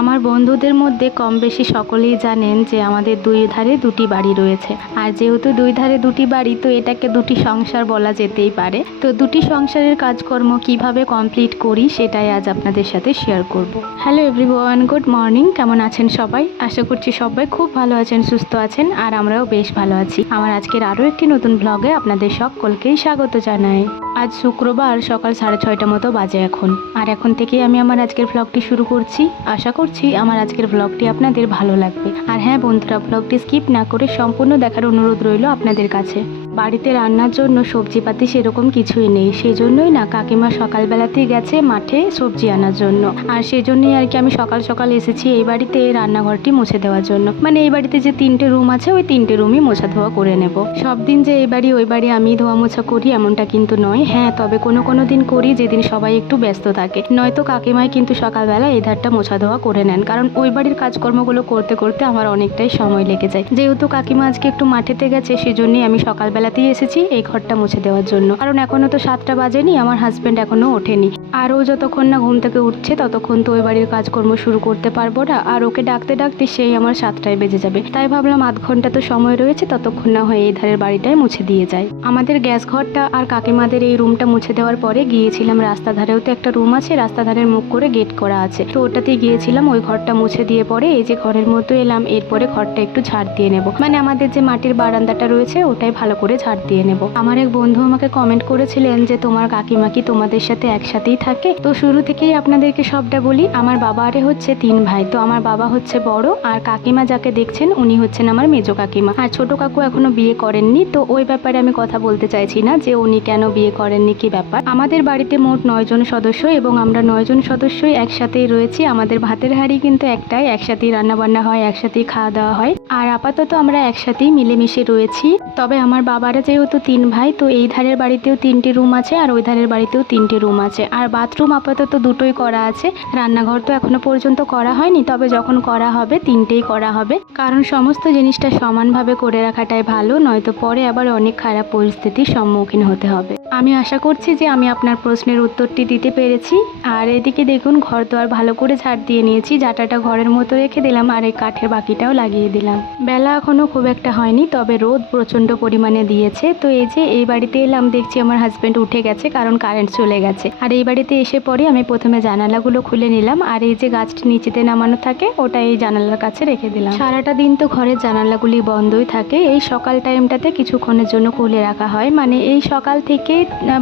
আমার বন্ধুদের মধ্যে কম বেশি সকলেই জানেন যে আমাদের দুই ধারে দুটি বাড়ি রয়েছে। আর যেহেতু দুই ধারে দুটি বাড়ি, তো এটাকে দুটি সংসার বলা যেতেই পারে। তো দুটি সংসারের কাজকর্ম কীভাবে কমপ্লিট করি, সেটাই আজ আপনাদের সাথে শেয়ার করব। হ্যালো এভরিওয়ান গুড মর্নিং কেমন আছেন সবাই? আশা করছি সবাই খুব ভালো আছেন, সুস্থ আছেন, আর আমরাও বেশ ভালো আছি। আমার আজকের আরও একটি নতুন ব্লগে আপনাদের সকলকেই স্বাগত জানাই। আজ শুক্রবার সকাল সাড়ে ছয়টা মতো বাজে এখন। আর এখন থেকে আমি আমার আজকের ব্লগটি শুরু করছি। আশা করছি আমার আজকের ব্লগটি আপনাদের ভালো লাগবে। আর হ্যাঁ বন্ধুরা ব্লগটি স্কিপ না করে সম্পূর্ণ দেখার অনুরোধ রইল আপনাদের কাছে। বাড়িতে রান্নার জন্য সবজিপাতি সেরকম কিছুই নেই। সেই জন্যই না কাকিমা সকালবেলাতেই গেছে মাঠে সবজি আনার জন্য। আর সেই জন্যই আর কি আমি সকাল সকাল এসেছি এই বাড়িতে রান্নাঘরটি মুছে দেওয়ার জন্য। মানে এই বাড়িতে যে তিনটে রুম আছে, ওই তিনটে রুমই মোছা ধোয়া করে নেব। সব দিন যে এই বাড়ি, ওই বাড়ি আমি ধোয়া মোছা করি এমনটা কিন্তু নয়। হ্যাঁ তবে কোনো কোনো দিন করি যেদিন সবাই একটু ব্যস্ত থাকে। নয়তো কাকিমাই কিন্তু সকালবেলা এই ধারটা মোছা ধোয়া করে নেন। কারণ ওই বাড়ির কাজকর্মগুলো করতে করতে আমার অনেকটাই সময় লেগে যায়। যেহেতু কাকিমা আজকে একটু মাঠেতে গেছে, সেজন্যই আমি সকালবেলাতেই এসেছি এই ঘরটা মুছে দেওয়ার জন্য। কারণ এখনও তো সাতটা বাজেনি, আমার হাজবেন্ড এখনও ওঠেনি। আর ও যতক্ষণ না ঘুম থেকে উঠছে, ততক্ষণ তো ওই বাড়ির কাজকর্ম শুরু করতে পারব না। আর ওকে ডাকতে ডাকতে সেই আমার সাতটায় বেজে যাবে। তাই ভাবলাম আধ ঘণ্টা তো সময় রয়েছে, ততক্ষণ না হয়ে এই ধারের বাড়িটাই মুছে দিয়ে যায় আমাদের গ্যাস ঘরটা আর কাকিমাদের এই রুমটা মুছে দেওয়ার পরে গিয়েছিলাম রাস্তা ধারেও তো একটা রুম আছে রাস্তা ধারের মুখ করে গেট করা আছে। তো ওটাতেই গিয়েছিলাম, ওই ঘরটা মুছে দিয়ে পরে এই যে ঘরের মতো এলাম, এরপরে ঘরটা একটু ঝাড় দিয়ে নেব। মানে আমাদের যে মাটির বারান্দাটা রয়েছে, ওটাই ভালো করে ঝাড় দিয়ে নেব। আমার এক বন্ধু আমাকে কমেন্ট করেছিলেন যে, তোমার কাকিমা কি তোমাদের সাথে একসাথেই থাকে? তো শুরু থেকেই আপনাদেরকে সবটা বলি, আমার বাবা আরে হচ্ছে তিন ভাই। তো আমার বাবা হচ্ছে বড়, আর কাকিমা যাকে দেখছেন উনি হচ্ছেন আমার মেজো কাকিমা। আর ছোট কাকু এখনও বিয়ে করেননি, তো ওই ব্যাপারে আমি কথা বলতে চাইছি না যে, উনি কেন বিয়ে করেননি, কি ব্যাপার? আমাদের বাড়িতে মোট নয় জন সদস্য এবং আমরা নয় জন সদস্যই একসাথেই রয়েছি। আমাদের ভাতের হাঁড়ি কিন্তু একটাই, একসাথেই রান্না বান্না হয়, একসাথেই খাওয়া দাওয়া হয়। আর আপাতত আমরা একসাথেই মিলেমিশে রয়েছি। তবে আমার বাবারা যেহেতু তিন ভাই, তো এই ধারের বাড়িতেও তিনটি রুম আছে আর ওই ধারের বাড়িতেও তিনটি রুম আছে। আর বাথরুম আপাতত দুটোই করা আছে। রান্নাঘর তো এখনও পর্যন্ত করা হয়নি, তবে যখন করা হবে, তিনটেই করা হবে। কারণ সমস্ত জিনিসটা সমানভাবে করে রাখাটাই ভালো, নয়তো পরে আবার অনেক খারাপ পরিস্থিতির সম্মুখীন হতে হবে। আমি আশা করছি যে আমি আপনার প্রশ্নের উত্তরটি দিতে পেরেছি। আর এদিকে দেখুন, ঘর আর ভালো করে ঝাড় দিয়ে নিয়েছি, জাটাটা ঘরের মতো রেখে দিলাম আর এই কাঠের বাকিটাও লাগিয়ে দিলাম। বেলা এখনও খুব একটা হয়নি, তবে রোদ প্রচণ্ড পরিমাণে দিয়েছে। তো এই যে এই বাড়িতে এলাম, দেখছি আমার হাজব্যান্ড উঠে গেছে, কারণ কারেন্ট চলে গেছে। আর এই বাড়িতে এসে পরে আমি প্রথমে জানালাগুলো খুলে নিলাম, আর এই যে গাছটি নিচেতে নামানো থাকে, ওটা এই জানালার কাছে রেখে দিলাম। সারাটা দিন তো ঘরের জানালাগুলি বন্ধই থাকে, এই সকাল টাইমটাতে কিছুক্ষণের জন্য খুলে রাখা হয়। মানে এই সকাল থেকে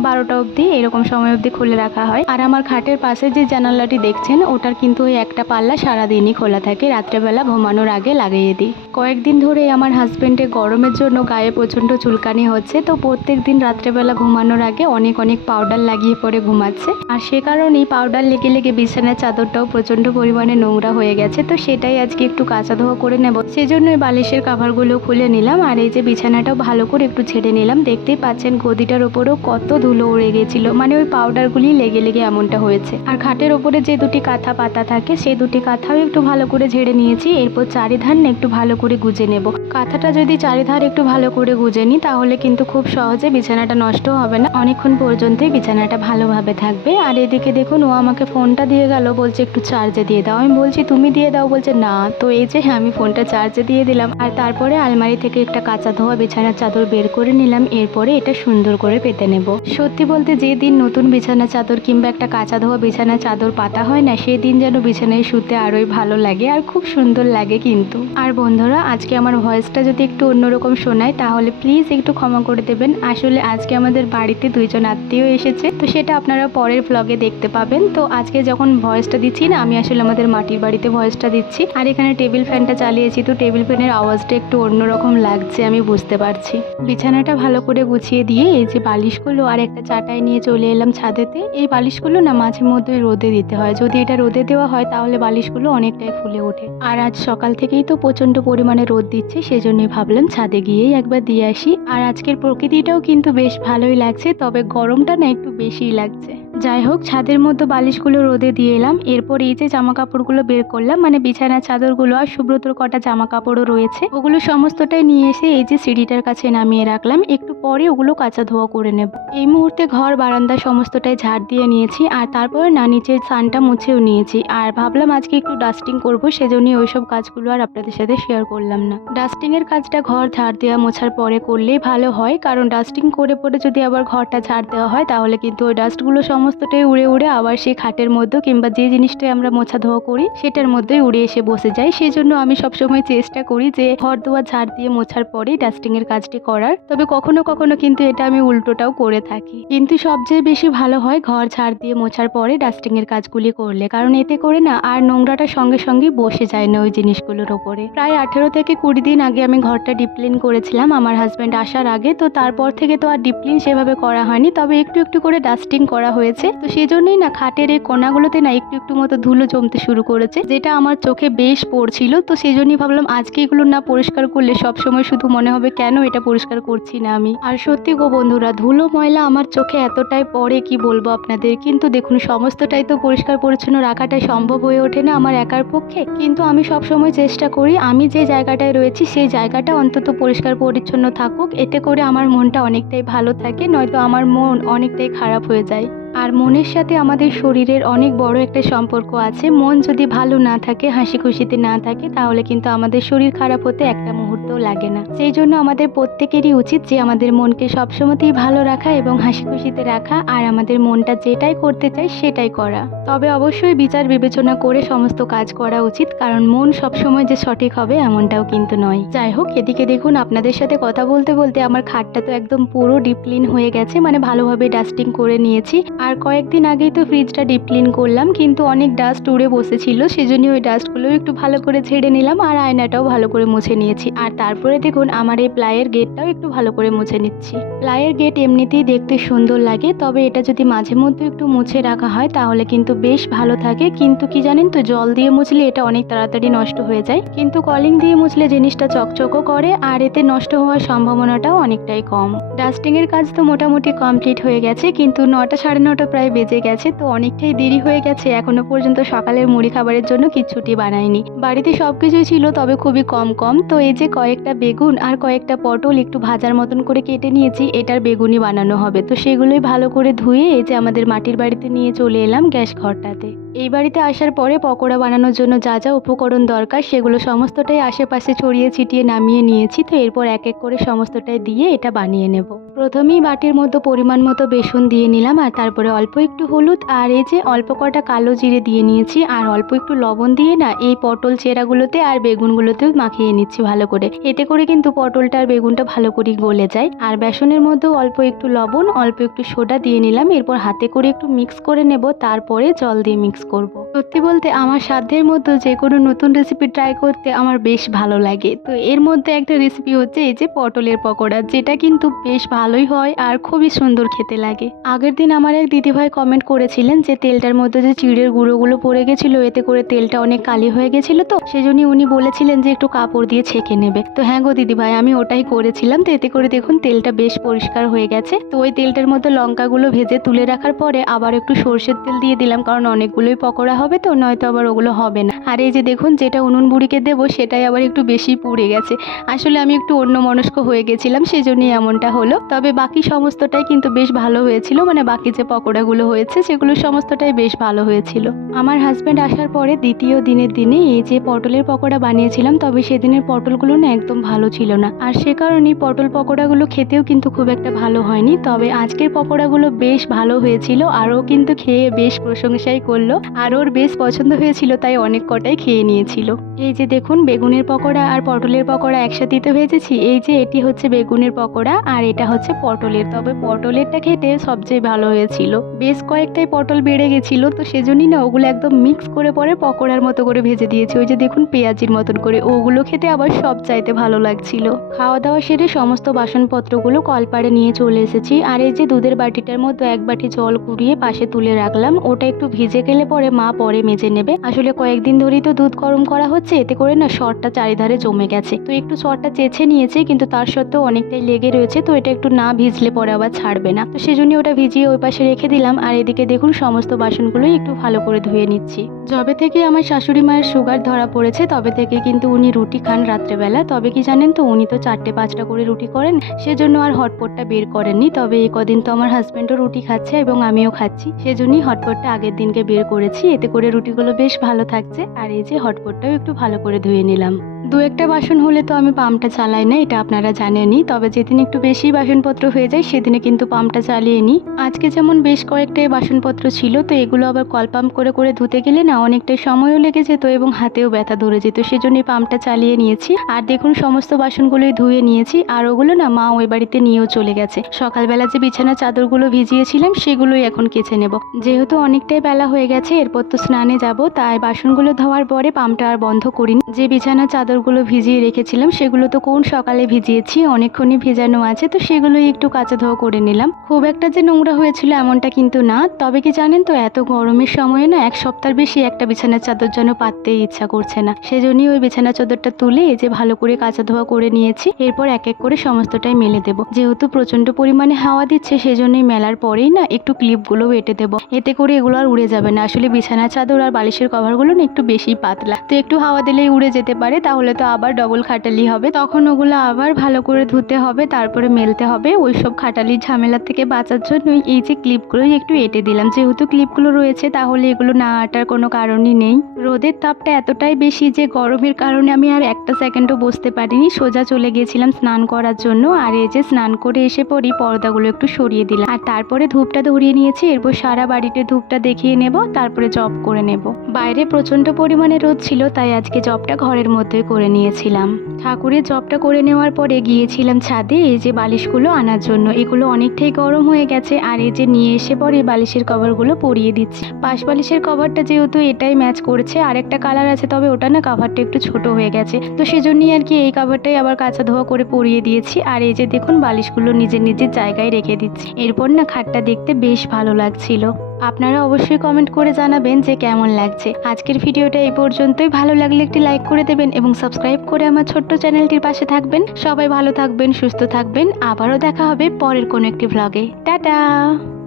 বারোটা অবধি এরকম সময় অবধি খুলে রাখা হয়। আর আমার খাটের পাশে যে জানালাটি দেখছেন, ওটার কিন্তু ওই একটা পাল্লা সারাদিনই খোলা থাকে, রাত্রেবেলা ঘুমানোর আগে লাগিয়ে দিই। কয়েকদিন ধরে আমার হাজবেন্ডের গরমের জন্য গায়ে প্রচণ্ড চুলকানি হচ্ছে, তো প্রত্যেক দিন রাত্রেবেলা ঘুমানোর আগে অনেক অনেক পাউডার লাগিয়ে পরে ঘুমাচ্ছে। আর সে কারণেই পাউডার লেগে লেগে বিছানার চাদরটাও প্রচণ্ড পরিমাণে নোংরা হয়ে গেছে, তো সেটাই আজকে একটু কাঁচা ধোয়া করে নেব। সেজন্যই বালিশের কাভারগুলো খুলে নিলাম, আর এই যে বিছানাটাও ভালো করে একটু ছেড়ে নিলাম। দেখতেই পাচ্ছেন গদিটার ওপরেও কত ধুলো উড়ে গেছিল মানে ওই পাউডারগুলি লেগে লেগে এমনটা হয়েছে। আর খাটের ওপরে যে দুটি কাঁথা পাতা থাকে সেই দুটি কাঁথাও একটু ভালো করে ঝেড়ে নিয়েছি, এরপর চারিধার না একটু ভালো করে গুজে নেব। কাঁথাটা যদি চারিধার একটু ভালো করে গুজে নিই তাহলে কিন্তু খুব সহজে বিছানাটা নষ্ট হবে না। অনেকক্ষণ পর্যন্তই বিছানাটা ভালোভাবে থাকবে। আর এদিকে দেখুন, ও আমাকে ফোনটা দিয়ে গেল, বলছে একটু চার্জে দিয়ে দাও। আমি বলছি, তুমি দিয়ে দাও? বলছে, না। তো এই যে আমি ফোনটা চার্জে দিয়ে দিলাম। আর তারপরে আলমারি থেকে একটা কাঁচা ধোয়া বিছানার চাদর বের করে নিলাম। এরপরে এটা সুন্দর করে পেতে নেব। সত্যি বলতে যে দিন নতুন বিছানা চাদর কিংবা একটা কাঁচা ধোয়া বিছানা চাদর পাতা হয় না, সেই দিন যেন বিছানায় শুতে আরোই ভালো লাগে আর খুব সুন্দর লাগে কিন্তু। আর বন্ধুরা, আজকে আমার ভয়েসটা যদি একটু অন্যরকম শোনায়, তাহলে প্লিজ একটু ক্ষমা করে দেবেন। আসলে আজকে আমাদের বাড়িতে দুইজন আত্মীয় এসেছে। তো সেটা আপনারা পরের ব্লগে দেখতে পাবেন। তো আজকে যখন ভয়েসটা দিচ্ছি না, আমি আসলে আমাদের মাটির বাড়িতে ভয়েসটা দিচ্ছি। আর এখানে টেবিল ফ্যানটা চালিয়েছি। তো টেবিল ফ্যানের আওয়াজটা একটু অন্যরকম লাগছে, আমি বুঝতে পারছি। বিছানাটা ভালো করে গুছিয়ে দিয়ে এই যে বালিশগুলো আর একটা চাটাই নিয়ে চলে এলাম ছাদেতে। এই বালিশগুলো না মাঝে মধ্যে রোদে দিতে হয়। যদি এটা রোদে দেওয়া হয়, তাহলে বালিশগুলো অনেকটাই ফুলে ওঠে। আর আজ সকাল থেকেই তো প্রচণ্ড পরিমাণে রোদ দিচ্ছে, সেজন্যই ভাবলাম ছাদে গিয়েই একবার দিয়ে আসি। আর আজকের প্রকৃতিটাও কিন্তু বেশ ভালোই লাগছে, তবে গরমটা না একটু বেশিই লাগছে। যাই হোক, ছাদের মধ্যে বালিশগুলো রোদে দিয়ে এলাম। এরপর এই যে জামা কাপড়গুলো বের করলাম মানে বিছানার চাদরগুলো আর সুব্রতর কটা জামা কাপড়ও রয়েছে, ওগুলো সমস্তটাই নিয়ে এসে এই যে সিঁড়িটার কাছে নামিয়ে রাখলাম। একটু পরে ওগুলো কাঁচা ধোয়া করে নেব। এই মুহূর্তে ঘর, বারান্দা সমস্তটাই ঝাড় দিয়ে নিয়েছি আর তারপরে না, নিচের সানটা মুছেও নিয়েছি। আর ভাবলাম আজকে একটু ডাস্টিং করব, সেজন্যই ওইসব কাজগুলো আর আপনাদের সাথে শেয়ার করলাম না। ডাস্টিংয়ের কাজটা ঘর ঝাড় দেওয়া মোছার পরে করলেই ভালো হয়, কারণ ডাস্টিং করে পরে যদি আবার ঘরটা ঝাড় দেওয়া হয়, তাহলে কিন্তু ওই ডাস্টগুলো সমস্তটাই উড়ে উড়ে আবার সেই খাটের মধ্যে কিংবা যে জিনিসটাই আমরা মোছা ধোয়া করি, সেটার মধ্যেই উড়ে এসে বসে যায়। সেই জন্য আমি সবসময় চেষ্টা করি যে ঘর দোয়া ঝাড় দিয়ে মোছার পরেই ডাস্টিংয়ের কাজটি করার। তবে কখনো কখনো কিন্তু এটা আমি উল্টোটাও করে থাকি। কিন্তু সবচেয়ে বেশি ভালো হয় ঘর ঝাড় দিয়ে মোছার পরে ডাস্টিংয়ের কাজগুলি করলে। কারণ এতে করে না আর নোংরাটা সঙ্গে সঙ্গে বসে যায় না ওই জিনিসগুলোর ওপরে। প্রায় আঠেরো থেকে কুড়ি দিন আগে আমি ঘরটা ডিপ ক্লিন করেছিলাম। আমার হাজব্যান্ড আসার আগে তো তারপর থেকে তো আর ডিপ্লিন সেভাবে করা হয়নি। তবে একটু একটু করে ডাস্টিং করা হয়েছে। তো সেই জন্যই না খাটের এই কোনাগুলোতে না একটু একটু মতো ধুলো জমতে শুরু করেছে। যেটা আমার চোখে বেশ পড়ছিল। তো সেই জন্যই ভাবলাম আজকে এগুলো না পরিষ্কার করলে সব সময় শুধু মনে হবে কেন এটা পরিষ্কার করছি না আমি। আর সত্যি গো বন্ধুরা, ধুলো ময়লা আমার চোখে এতটাই পড়ে কি বলব আপনাদের? কিন্তু দেখুন, সমস্তটাই তো পরিষ্কার পরিচ্ছন্ন রাখাটা সম্ভব হয়ে ওঠে না আমার একার পক্ষে। কিন্তু আমি সব সময় চেষ্টা করি, আমি যে জায়গাটায় রয়েছি সেই জায়গাটা অন্তত পরিষ্কার পরিচ্ছন্ন থাকুক। এতে করে আমার মনটা অনেকটাই ভালো থাকে, নয়তো আমার মন অনেকটাই খারাপ হয়ে যায়। আর মনের সাথে আমাদের শরীরের অনেক বড় একটা সম্পর্ক আছে। মন যদি ভালো না থাকে, হাসি খুশিতে না থাকে, তাহলে কিন্তু আমাদের শরীর খারাপ হতে একটা মুহূর্তও লাগে না। সেই জন্য আমাদের প্রত্যেকেরই উচিত যে আমাদের মনকে সবসময়তেই ভালো রাখা এবং হাসি খুশিতে রাখা আর আমাদের মনটা যেটাই করতে চাই সেটাই করা। তবে অবশ্যই বিচার বিবেচনা করে সমস্ত কাজ করা উচিত, কারণ মন সবসময় যে সঠিক হবে এমনটাও কিন্তু নয়। যাই হোক, এদিকে দেখুন, আপনাদের সাথে কথা বলতে বলতে আমার খাটটা তো একদম পুরো ডিপ ক্লিন হয়ে গেছে মানে ভালোভাবে ডাস্টিং করে নিয়েছি। আর কয়েকদিন আগেই তো ফ্রিজটা ডিপ ক্লিন করলাম, কিন্তু অনেক ডাস্ট উড়ে বসেছিল সেজন্য ওই ডাস্টগুলো একটু ভালো করে ছেড়ে নিলাম আর আয়নাটাও ভালো করে মুছে নিয়েছি। আর তারপরে দেখুন আমার এই প্লাইয়ের গেটটাও একটু ভালো করে মুছে নিচ্ছি। প্লাইয়ের গেট এমনিতেই দেখতে সুন্দর লাগে, তবে এটা যদি মাঝে মধ্যে একটু মুছে রাখা হয় তাহলে কিন্তু বেশ ভালো থাকে। কিন্তু কি জানেন তো, জল দিয়ে মুছলে এটা অনেক তাড়াতাড়ি নষ্ট হয়ে যায়। কিন্তু কলিং দিয়ে মুছলে জিনিসটা চকচকও করে, আর এতে নষ্ট হওয়ার সম্ভাবনাটাও অনেকটাই কম। ডাস্টিংয়ের কাজ তো মোটামুটি কমপ্লিট হয়ে গেছে, কিন্তু নটা সাড়ে নটা প্রায় বেজে গেছে, তো অনেকটাই দেরি হয়ে গেছে। এখনও পর্যন্ত সকালের মুড়ি খাবারের জন্য কিচ্ছুটি বানায়নি বাড়িতে সব কিছুই ছিল, তবে খুবই কম কম। তো এই যে কয়েকটা বেগুন আর কয়েকটা পটল একটু ভাজার মতন করে কেটে নিয়েছি। এটার বেগুনি বানানো হবে। তো সেগুলোই ভালো করে ধুয়ে এই যে আমাদের মাটির বাড়িতে নিয়ে চলে এলাম গ্যাস ঘরটাতে। এই বাড়িতে আসার পরে পকোড়া বানানোর জন্য যা যা উপকরণ দরকার সেগুলো সমস্তটাই আশেপাশে ছড়িয়ে ছিটিয়ে নামিয়ে নিয়েছি, তো এরপর এক এক করে সমস্তটাই দিয়ে এটা বানিয়ে নেব। প্রথমেই বাটির মধ্যে পরিমাণ মতো বেসন দিয়ে নিলাম আর তারপরে অল্প একটু হলুদ আর এই যে অল্প কটা কালো জিরে দিয়ে নিয়েছি আর অল্প একটু লবণ দিয়ে না এই পটল চেরাগুলোতে আর বেগুনগুলোতেও মাখিয়ে নিচ্ছি ভালো করে। এতে করে কিন্তু পটলটা আর বেগুনটা ভালো করে গলে যায়। আর বেসনের মধ্যেও অল্প একটু লবণ, অল্প একটু সোডা দিয়ে নিলাম, এরপর হাতে করে একটু মিক্স করে নেব, তারপরে জল দিয়ে মিক্স করব। সত্যি বলতে আমার সাধ্যের মধ্যে যে কোনো নতুন রেসিপি ট্রাই করতে আমার বেশ ভালো লাগে। তো এর মধ্যে একটা রেসিপি হচ্ছে এই যে পটলের পকোড়া, যেটা কিন্তু বেশ ভালোই হয় আর খুবই সুন্দর খেতে লাগে। আগের দিন আমার এক দিদিভাই কমেন্ট করেছিলেন যে তেলটার মধ্যে যে চিড়ের গুঁড়োগুলো পড়ে গেছিল, এতে করে তেলটা অনেক কালি হয়ে গেছিল তো সেজন্য উনি বলেছিলেন যে একটু কাপড় দিয়ে ছেঁকে নেবে। তো হ্যাঁ গো দিদিভাই, আমি ওটাই করেছিলাম তো, এতে করে দেখুন তেলটা বেশ পরিষ্কার হয়ে গেছে। তো ওই তেলটার মধ্যে লঙ্কাগুলো ভেজে তুলে রাখার পরে আবার একটু সর্ষের তেল দিয়ে দিলাম, কারণ অনেকগুলোই পকোড়া হবে তো, নয়তো আবার ওগুলো হবে না। আর এই যে দেখুন, যেটা উনুন বুড়িকে দেবো, সেটাই আবার একটু বেশি পুড়ে গেছে। আসলে আমি একটু অন্য মনস্ক হয়ে গেছিলাম, সেজন্যই এমনটা হলো। তবে বাকি সমস্তটাই কিন্তু বেশ ভালো হয়েছিল মানে বাকি যে পকোড়াগুলো হয়েছে, সেগুলো সমস্তটাই বেশ ভালো হয়েছিল। আমার হাজব্যান্ড আসার পরে দ্বিতীয় দিনের দিনে এই যে পটলের পকোড়া বানিয়েছিলাম, তবে সেদিনের পটলগুলো না একদম ভালো ছিল না। আর সে কারণেই পটল পকোড়াগুলো খেতেও কিন্তু খুব একটা ভালো হয়নি, তবে আজকের পকোড়াগুলো বেশ ভালো হয়েছিল, আরও কিন্তু খেয়ে বেশ প্রশংসাই করল। আর ওর বেশ পছন্দ হয়েছিল, তাই অনেক কটাই খেয়ে নিয়েছিল। এই যে দেখুন, বেগুনের পকোড়া আর পটলের পকোড়া একসাথে তো ভেজেছি। এই যে এটি হচ্ছে বেগুনের পকোড়া আর এটা হচ্ছে পটলের। তবে পটলেরটা খেতে সবচেয়ে ভালো হয়েছিল। বেশ কয়েকটাই পটল বেড়ে গেছিল, তো সেজন্যই না ওগুলো একদম মিক্স করে পরে পকোড়ার মতো করে ভেজে দিয়েছি। ওই যে দেখুন, পেঁয়াজির মতন করে। ওগুলো খেতে আবার সব চাইতে ভালো লাগছিল। খাওয়া দাওয়া সেরে সমস্ত বাসনপত্রগুলো কলপাড়ে নিয়ে চলে এসেছি। আর এই যে দুধের বাটিটার মধ্যে এক বাটি জল কুড়িয়ে পাশে তুলে রাখলাম। ওটা একটু ভিজে গেলে পরে পরে মা পরে মেজে নেবে। আসলে কয়েকদিন ধরেই তো দুধ গরম করা হচ্ছে, এতে করে না সরটা চারিধারে জমে গেছে। তো একটু সরটা চেঁচে নিয়েছে, কিন্তু তার সত্ত্বেও অনেকটাই লেগে রয়েছে, তো এটা একটু না ভিজলে পরে আবার ছাড়বে না। তো সেজন্য ওটা ভিজিয়ে ওই পাশে রেখে দিলাম, আর এদিকে দেখুন সমস্ত বাসনগুলোই একটু ভালো করে ধুয়ে নিচ্ছি। যবে থেকে আমার শাশুড়ি মায়ের সুগার ধরা পড়েছে, তবে থেকে কিন্তু উনি রুটি খান রাত্রেবেলা। তবে কি জানেন তো, উনি তো চারটে পাঁচটা করে রুটি করেন, সেজন্য আর হটপটটা বের করেননি। তবে এই কদিন তো আমার হাজব্যান্ডও রুটি খাচ্ছে এবং আমিও খাচ্ছি, সেজন্যই হটপটটা আগের দিনকে বের করেছি, এতে করে রুটিগুলো বেশ ভালো থাকছে। আর এই যে হটপটটাও একটু ভালো করে ধুয়ে নিলাম। দু একটা বাসন হলে তো আমি পাম্পটা চালাই না, এটা আপনারা জানেনই। তবে যেদিন একটু বেশি বাসনপত্র হয়ে যায়, সেদিনে কিন্তু পাম্পটা চালিয়ে নিই। আজকে যেমন বেশ কয়েকটাই বাসনপত্র ছিল, তো এগুলো আবার কল পাম্প করে করে ধুতে গেলে না অনেকটাই সময়ও লেগে যেত এবং হাতেও ব্যথা ধরে যেত সেজন্যই পাম্পটা চালিয়ে নিয়েছি। আর দেখুন, সমস্ত বাসনগুলোই ধুয়ে নিয়েছি, আর ওগুলো না মা ওই বাড়িতে নিয়েও চলে গেছে। সকালবেলা যে বিছানা চাদরগুলো ভিজিয়েছিলাম, সেগুলোই এখন কেচে নেব। যেহেতু অনেকটাই বেলা হয়ে গেছে, এরপর তো স্নানে যাব, তাই বাসনগুলো ধোয়ার পরে পাম্পটা আর বন্ধ করিনি। যে বিছানা চাদরগুলো ভিজিয়ে রেখেছিলাম, সেগুলো তো কোন সকালে ভিজিয়েছি, অনেকক্ষণই ভেজানো আছে, তো সেগুলোই একটু কাঁচা ধোয়া করে নিলাম। খুব একটা যে নোংরা হয়েছিল এমনটা কিন্তু না, তবে কি জানেন তো, এত গরমের সময়ে না এক সপ্তাহ বেশি একটা বিছানার চাদর যেন পাততেই ইচ্ছা করছে না। সেজন্যই ওই বিছানা চাদরটা তুলে এই যে ভালো করে কাঁচা ধোয়া করে নিয়েছি, এরপর এক এক করে সমস্তটাই মেলে দেবো। যেহেতু প্রচণ্ড পরিমাণে হাওয়া দিচ্ছে, সেজন্যই মেলার পরেই না একটু ক্লিপগুলো বেটে দেবো। এতে করে এগুলো আর উড়ে যাবে না, আসলে বিছানার চাদর আর বালিশের কভারগুলো না একটু বেশি পাতলা। তো একটু হাওয়া দিলেই উড়ে যেতে পারে, তাহলে তো আবার ডবল খাটালি হবে। তখন ওগুলো আবার ভালো করে ধুতে হবে, তারপরে মেলতে হবে। ওই সব খাটালির ঝামেলা থেকে বাঁচার জন্য এই যে ক্লিপগুলোই একটু এঁটে দিলাম। যেহেতু ক্লিপগুলো রয়েছে, তাহলে এগুলো না আটার কোনো কারণই নেই। রোদের তাপটা এতটাই বেশি যে গরমের কারণে আমি আর একটা সেকেন্ডও বসতে পারিনি। সোজা চলে গিয়েছিলাম স্নান করার জন্য। আর এই যে স্নান করে এসে পরই পর্দাগুলো একটু সরিয়ে দিলাম। আর তারপরে ধূপটা ধরিয়ে নিয়েছি। এরপর সারা বাড়িতে ধূপটা দেখিয়ে নেব, তারপরে জব করে নেব। বাইরে প্রচণ্ড পরিমাণে রোদ ছিল, তাই আজকে জবটা ঘরের মধ্যেই করে নিয়েছিলাম। ঠাকুরের জবটা করে নেওয়ার পরে গিয়েছিলাম ছাদে, এই যে বালিশগুলো আনার জন্য। এগুলো অনেকটাই গরম হয়ে গেছে, আর এই যে নিয়ে এসে পরে বালিশের কভারগুলো পরিয়ে দিচ্ছি। পাশ বালিশের কভারটা যেহেতু এটাই ম্যাচ করছে আরেকটা কালার আছে, তবে ওটা না কাভারটা একটু ছোট হয়ে গেছে। তো সেজন্যই আর কি এই কাভারটাই আবার কাঁচা ধোয়া করে পরিয়ে দিয়েছি, আর এই যে দেখুন বালিশগুলো নিজের নিজের জায়গায় রেখে দিচ্ছি। এরপর না খাটটা দেখতে বেশ ভালো লাগছিল। আপনারা অবশ্যই কমেন্ট করে জানাবেন যে কেমন লাগছে। আজকের ভিডিওটা এই পর্যন্তই। ভালো লাগলে একটি লাইক করে দেবেন এবং সাবস্ক্রাইব করে আমার ছোট্ট চ্যানেলটির পাশে থাকবেন। সবাই ভালো থাকবেন, সুস্থ থাকবেন। আবারও দেখা হবে পরের কোনো একটি ভ্লগে টাটা!